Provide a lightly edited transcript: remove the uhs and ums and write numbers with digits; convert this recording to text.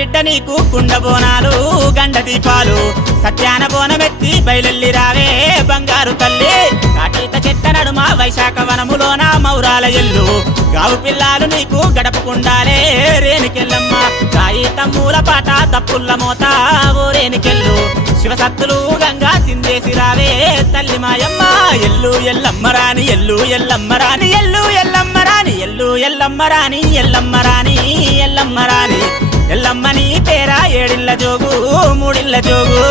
బిడ్డ నీకు కుండ బోనాలు గండ దీపాలు సత్యాన బోనమెత్తి బయలెల్లి రావే బంగారు తల్లి కాటీత చెట్ట నడుమ వైశాఖ వనములోన మౌరాల ఎల్లు గావు పిల్లాలు నీకు గడపకుండాలే రేణికెళ్ళమ్మ కాయి తమ్ముల పాట తప్పుల్ల మోత ఓ రేణికెళ్ళు శివసత్తులు గంగా సిందేసి రావే తల్లి మాయమ్మ ఎల్లు ఎల్లమ్మ రాని ఎల్లు ఎల్లమ్మ రాని ఎల్లు ఎల్లమ్మ రాని ఎల్లు ఎల్లమ్మ రాని ఎల్లమ్మ రాని ఎల్లమ్మ రాని ఎల్లమ్మని పేరా ఏడిళ్ళ జోగు మూడిళ్ళ జోగు